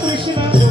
కృష్ణ